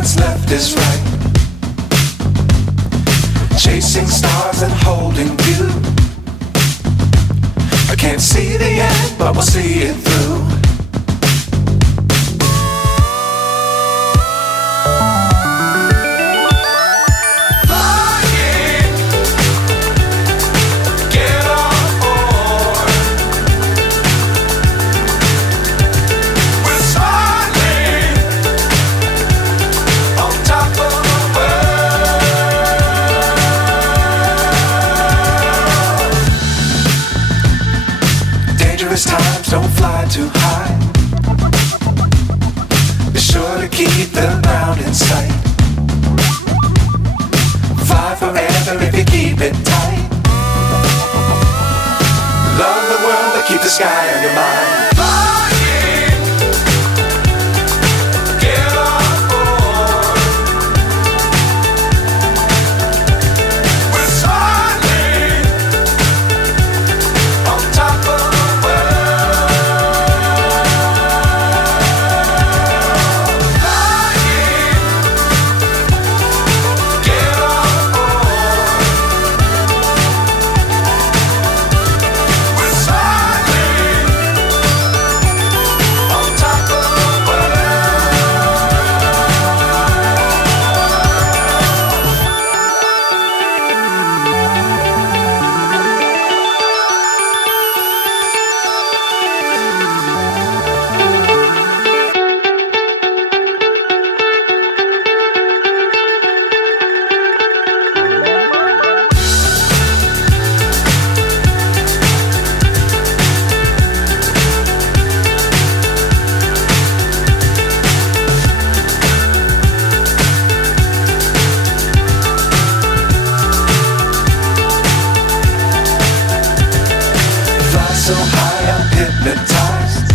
what's left is right. Chasing stars and holding you. I can't see the end, but we'll see it through. Times don't fly too high. Be sure to keep the ground in sight. Fly forever if you keep it tight. Love the world but keep the sky on your mind. So high I'm hypnotized.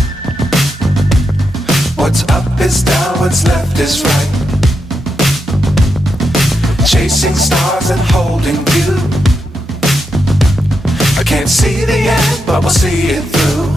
What's up is down, what's left is right. Chasing stars and holding you. I can't see the end, but we'll see it through.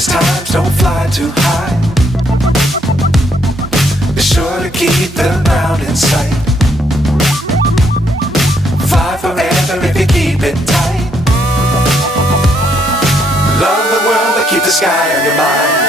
Times don't fly too high. Be sure to keep the ground in sight. Fly forever if you keep it tight. Love the world but keep the sky on your mind.